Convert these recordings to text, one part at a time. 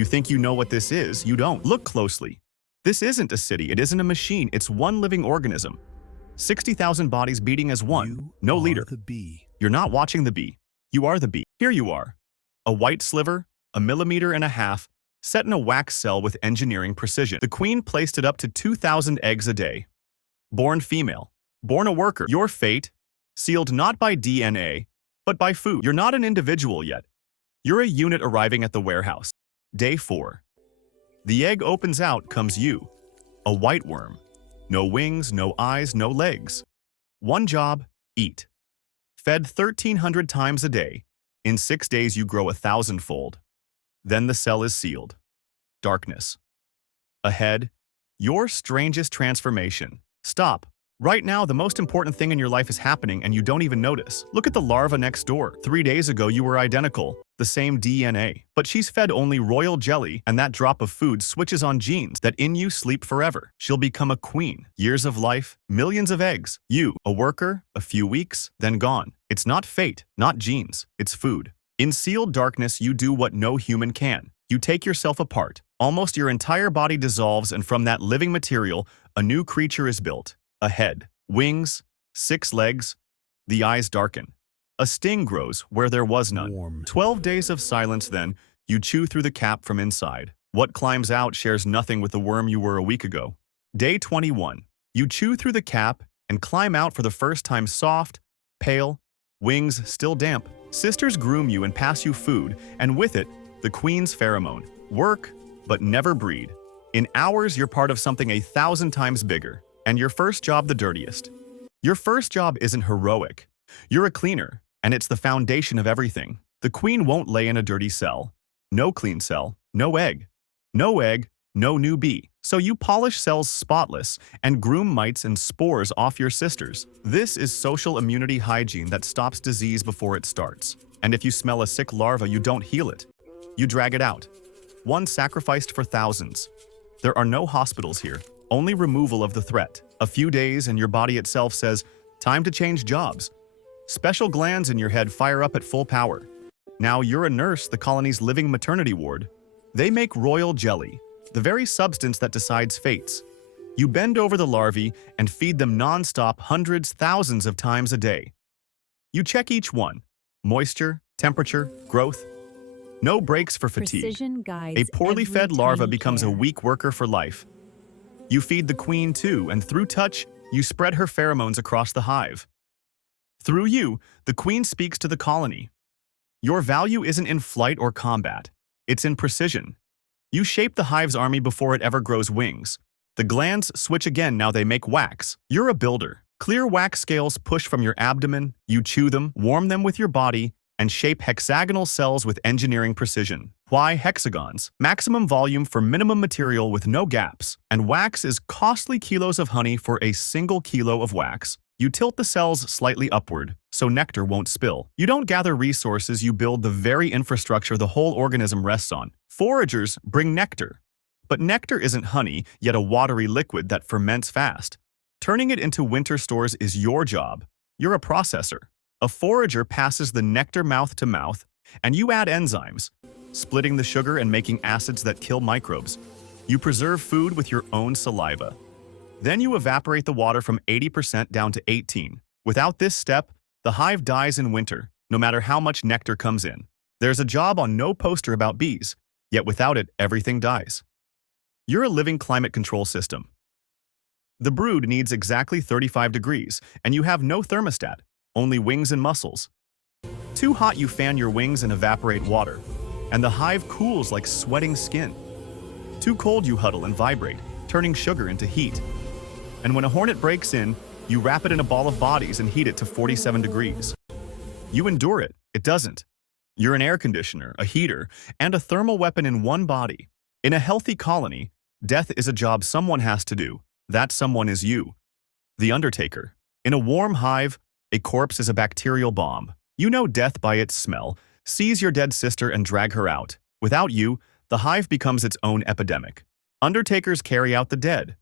You think you know what this is, you don't. Look closely. This isn't a city, it isn't a machine, it's one living organism. 60,000 bodies beating as one. No leader. The bee. You're not watching the bee. You are the bee. Here you are. A white sliver, 1.5 millimeters, set in a wax cell with engineering precision. The queen placed it up to 2,000 eggs a day. Born female. Born a worker. Your fate, sealed not by DNA, but by food. You're not an individual yet. You're a unit arriving at the warehouse. Day 4. The egg opens out, comes you. A white worm. No wings, no eyes, no legs. One job, eat. Fed 1,300 times a day. In 6 days you grow 1,000-fold. Then the cell is sealed. Darkness. Ahead, your strangest transformation. Stop. Right now, the most important thing in your life is happening and you don't even notice. Look at the larva next door. 3 days ago, you were identical. The same DNA. But she's fed only royal jelly, and that drop of food switches on genes that in you sleep forever. She'll become a queen. Years of life, millions of eggs. You, a worker, a few weeks, then gone. It's not fate, not genes. It's food. In sealed darkness, you do what no human can. You take yourself apart. Almost your entire body dissolves, and from that living material, a new creature is built. A head, wings, 6 legs, the eyes darken. A sting grows where there was none. Warm. 12 days of silence then, you chew through the cap from inside. What climbs out shares nothing with the worm you were a week ago. Day 21. You chew through the cap and climb out for the first time soft, pale, wings still damp. Sisters groom you and pass you food, and with it, the queen's pheromone. Work, but never breed. In hours, you're part of something 1,000 times bigger. And your first job the dirtiest. Your first job isn't heroic. You're a cleaner, and it's the foundation of everything. The queen won't lay in a dirty cell. No clean cell, no egg. No egg, no new bee. So you polish cells spotless and groom mites and spores off your sisters. This is social immunity hygiene that stops disease before it starts. And if you smell a sick larva, you don't heal it. You drag it out. One sacrificed for thousands. There are no hospitals here. Only removal of the threat. A few days and your body itself says, time to change jobs. Special glands in your head fire up at full power. Now you're a nurse, the colony's living maternity ward. They make royal jelly, the very substance that decides fates. You bend over the larvae and feed them non-stop hundreds, thousands of times a day. You check each one. Moisture, temperature, growth. No breaks for fatigue. Precision guides A poorly every fed larva tiny becomes a care. weak worker for life. You feed the queen too, and through touch, you spread her pheromones across the hive. Through you, the queen speaks to the colony. Your value isn't in flight or combat. It's in precision. You shape the hive's army before it ever grows wings. The glands switch again now they make wax. You're a builder. Clear wax scales push from your abdomen, you chew them, warm them with your body, and shape hexagonal cells with engineering precision. Why hexagons? Maximum volume for minimum material with no gaps. And wax is costly kilos of honey for a single kilo of wax. You tilt the cells slightly upward, so nectar won't spill. You don't gather resources, you build the very infrastructure the whole organism rests on. Foragers bring nectar. But nectar isn't honey, yet a watery liquid that ferments fast. Turning it into winter stores is your job. You're a processor. A forager passes the nectar mouth to mouth, and you add enzymes, splitting the sugar and making acids that kill microbes. You preserve food with your own saliva. Then you evaporate the water from 80% down to 18%. Without this step, the hive dies in winter, no matter how much nectar comes in. There's a job on no poster about bees, yet without it, everything dies. You're a living climate control system. The brood needs exactly 35 degrees, and you have no thermostat, only wings and muscles. Too hot, you fan your wings and evaporate water, and the hive cools like sweating skin. Too cold, you huddle and vibrate, turning sugar into heat. And when a hornet breaks in, you wrap it in a ball of bodies and heat it to 47 degrees. You endure it, it doesn't. You're an air conditioner, a heater, and a thermal weapon in one body. In a healthy colony, death is a job someone has to do. That someone is you, the undertaker. In a warm hive, a corpse is a bacterial bomb. You know death by its smell. Seize your dead sister and drag her out. Without you, the hive becomes its own epidemic. Undertakers carry out the dead.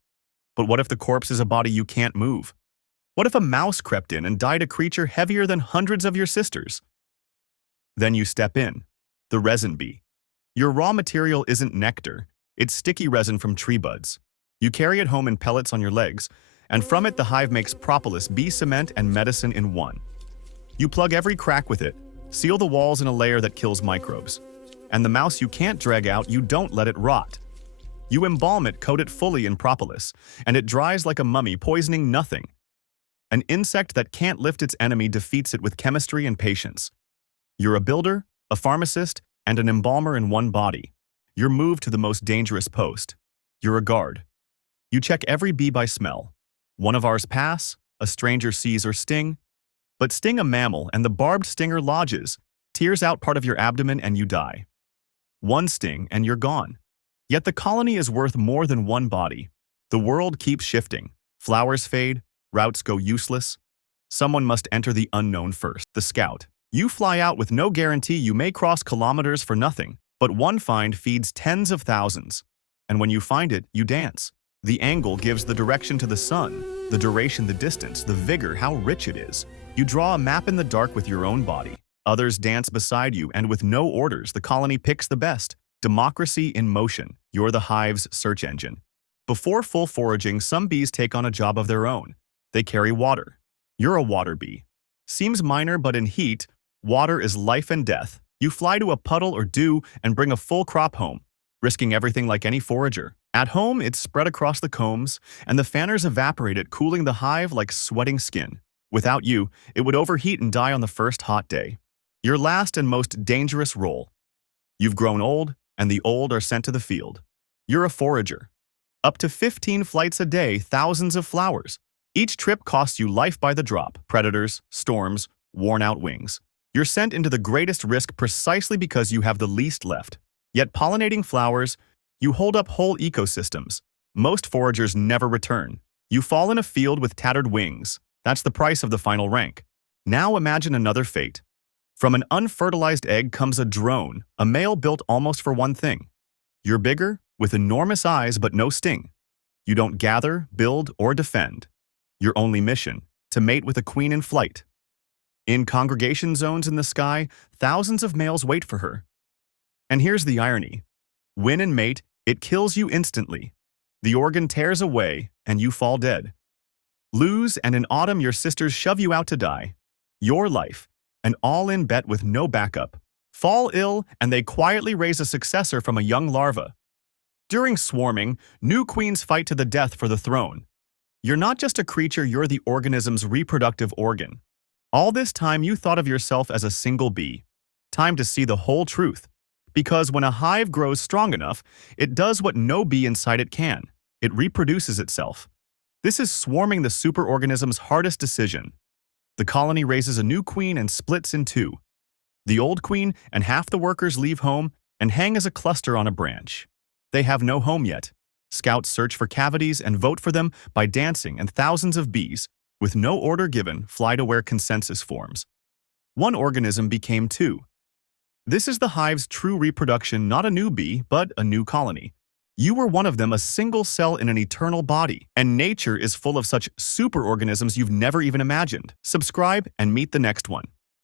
But what if the corpse is a body you can't move? What if a mouse crept in and died a creature heavier than hundreds of your sisters? Then you step in, the resin bee. Your raw material isn't nectar, it's sticky resin from tree buds. You carry it home in pellets on your legs, and from it the hive makes propolis, bee cement, and medicine in one. You plug every crack with it, seal the walls in a layer that kills microbes. And the mouse you can't drag out, you don't let it rot. You embalm it, coat it fully in propolis, and it dries like a mummy, poisoning nothing. An insect that can't lift its enemy defeats it with chemistry and patience. You're a builder, a pharmacist, and an embalmer in one body. You're moved to the most dangerous post. You're a guard. You check every bee by smell. One of ours pass, a stranger sees or sting. But sting a mammal and the barbed stinger lodges, tears out part of your abdomen and you die. One sting and you're gone. Yet the colony is worth more than one body. The world keeps shifting. Flowers fade, routes go useless. Someone must enter the unknown first, the scout. You fly out with no guarantee you may cross kilometers for nothing, but one find feeds tens of thousands. And when you find it, you dance. The angle gives the direction to the sun, the duration the distance, the vigor how rich it is. You draw a map in the dark with your own body. Others dance beside you, and with no orders, the colony picks the best. Democracy in motion. You're the hive's search engine. Before full foraging, some bees take on a job of their own. They carry water. You're a water bee. Seems minor, but in heat, water is life and death. You fly to a puddle or dew and bring a full crop home, risking everything like any forager. At home, it's spread across the combs, and the fanners evaporate it, cooling the hive like sweating skin. Without you, it would overheat and die on the first hot day. Your last and most dangerous role. You've grown old, and the old are sent to the field. You're a forager. Up to 15 flights a day, thousands of flowers. Each trip costs you life by the drop. Predators, storms, worn-out wings. You're sent into the greatest risk precisely because you have the least left. Yet pollinating flowers, you hold up whole ecosystems. Most foragers never return. You fall in a field with tattered wings. That's the price of the final rank. Now imagine another fate. From an unfertilized egg comes a drone, a male built almost for one thing. You're bigger, with enormous eyes but no sting. You don't gather, build, or defend. Your only mission, to mate with a queen in flight. In congregation zones in the sky, thousands of males wait for her. And here's the irony. Win and mate, it kills you instantly. The organ tears away, and you fall dead. Lose, and in autumn your sisters shove you out to die. Your life, an all-in bet with no backup. Fall ill, and they quietly raise a successor from a young larva. During swarming, new queens fight to the death for the throne. You're not just a creature, you're the organism's reproductive organ. All this time you thought of yourself as a single bee. Time to see the whole truth. Because when a hive grows strong enough, it does what no bee inside it can. It reproduces itself. This is swarming the superorganism's hardest decision. The colony raises a new queen and splits in two. The old queen and half the workers leave home and hang as a cluster on a branch. They have no home yet. Scouts search for cavities and vote for them by dancing, and thousands of bees, with no order given, fly to where consensus forms. One organism became two. This is the hive's true reproduction, not a new bee, but a new colony. You were one of them, a single cell in an eternal body, and nature is full of such superorganisms you've never even imagined. Subscribe and meet the next one.